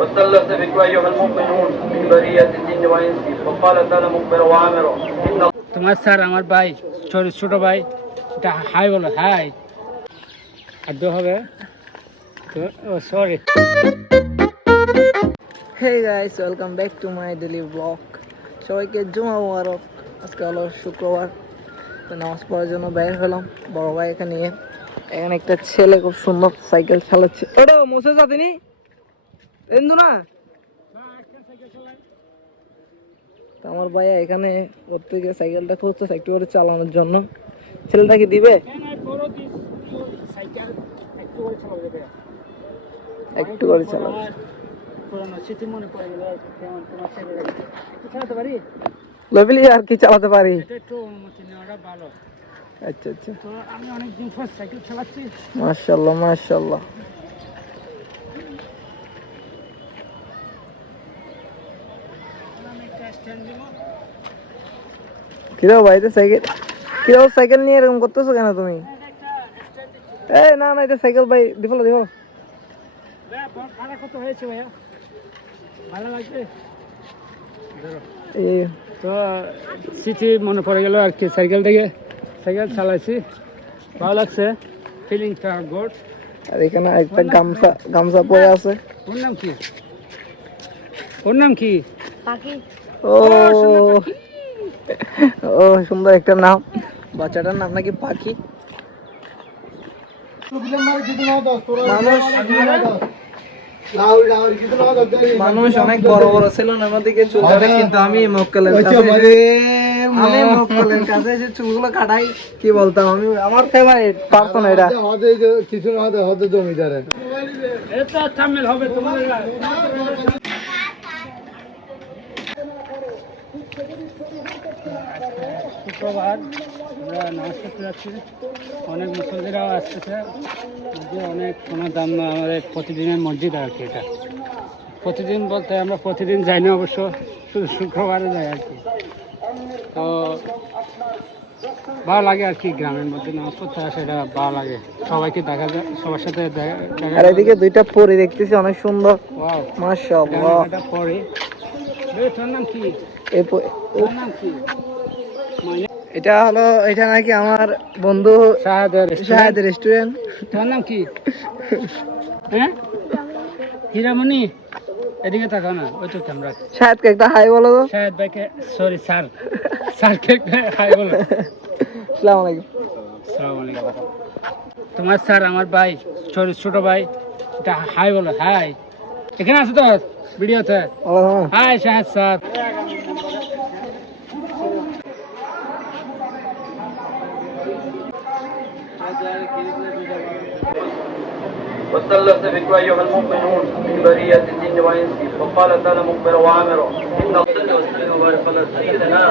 وثلث بك أيها المؤمنون من برية الجن والإنس وقال تعالى مخبرا وعامرا তোমার স্যার আমার ভাই ছোট ভাই এটা হাই বলো হাই আদ্য হবে তো sorry Hey guys, welcome back to my daily vlog. সবাইকে জুমা মুবারক। আজকে হলো শুক্রবার, তো নামাজ পড়ার জন্য বের হলাম বড় ভাইকে নিয়ে। এখানে একটা ছেলে খুব সুন্দর সাইকেল চালাচ্ছে। ওটা মোসে যাতেনি এন্দু না তো আমার ভাইয়া এখানে ওর থেকে সাইকেলটা খুঁজতেছে একটু করে চালানোর জন্য। ছেলেটা কি দিবে? একটু করে চালাবে। লেভেলি আর কি চালাতে পারি। আচ্ছা আচ্ছা, আমি অনেকদিন পর সাইকেল চালাচ্ছি। মাশাআল্লাহ মাশাআল্লাহ। কিরাও ভাই সাইকেল, কিরাও সাইকেল নিয়ে এরকম করতেছো কেন তুমি? এই না না, এটা সাইকেল ভাই দিবো ভাড়া কত হয়েছে ভাইয়া? ভালো লাগবে এই তো স্মৃতি মনে পড়ে গেল আর কি। সাইকেল চালাইছি, ভালো লাগছে, ফিলিংটা গুড। আর এখানে একটা গামছা পরে আছে। ওর নাম কি? ওর নাম কি? পাখি। ও সুন্দর একটা নাম, বাচ্চাটার নাম নাকি পাখি। মানুষ অনেক বড় বড় ছিল আমাদেরকে চুল কাটে, কিন্তু আমি মক্কেলের কাছে এসে চুলগুলো কাটাই। কি বলতাম, আমি আমার ফেভারিট পারসন এটা। কিছু না হতে জমিদারের এটা থাম্বনেল হবে তোমাদের। শুক্রবার আমরা নামাজ পড়তে যাচ্ছি, অনেক মুসল্লিরাও আসতেছে। অনেক সোনার দাম আমাদের প্রতিদিনের মসজিদ আর কি। এটা প্রতিদিন বলতে আমরা প্রতিদিন যাই না অবশ্য, শুধু শুক্রবারে যাই আর কি। তো ভালো লাগে আর কি, গ্রামের মধ্যে নামাজ পড়তে আসে, এটা ভালো লাগে। সবাইকে দেখা যায়, সবার সাথে আর এদিকে দুইটা পরি দেখতেছি অনেক সুন্দর। মাশাআল্লাহ। এটা পরে তোর নাম কি? তোর নাম কি? এটা হলো, এটা নাকি আমার বন্ধু শাহেদের রেস্টুরেন্ট। তোমার নাম কি? হ্যাঁ, হীরামণি। এদিকে তাকাও না, ওই তো ক্যামেরা। শাহেদকে একটা হাই বলো তো। শাহেদ ভাইকে, সরি স্যারকে একটা হাই বলো। আসসালামু আলাইকুম। আসসালামু আলাইকুম। তোমার স্যার আমার ভাই ছোট ভাই এটা হাই বলো হাই। এখানে আছে তো ভিডিওতে। High Shahed sir. وثلث بك أيها المؤمنون من برية الجن والإنس وقال تعالى مخبرا وعامرا إن صلى وسلم وبارك على سيدنا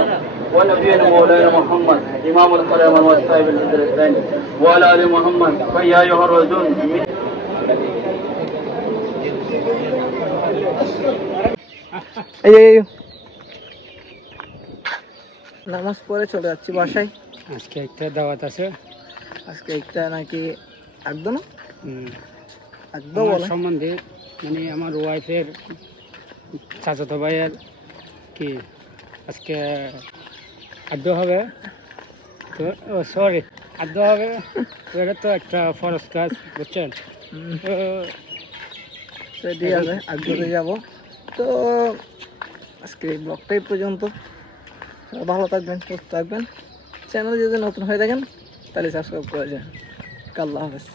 ونبينا مولانا محمد إمام القيامة والصائب الهجرتين وعلى آل محمد فيا أيها الرسول নামাজ পড়ে চলে যাচ্ছি বাসায়। আজকে একটা দাওয়াত আছে। আজকে একটা নাকি একদম সম্বন্ধে, মানে আমার ওয়াইফের চাচাতো ভাইয়ের কি আজকে আদ্য হবে। তো সরি, আদ্য হবে। এটা তো একটা ফরজ কাজ, বুঝছেন? তো ঠিক আছে, আগ্রহে যাবো। তো আজকে এই ব্লগটাই পর্যন্ত। ভালো থাকবেন, সুস্থ থাকবেন। চ্যানেল যদি নতুন হয়ে থাকেন তাহলে সাবস্ক্রাইব করে যান। আল্লাহ হাফেজ।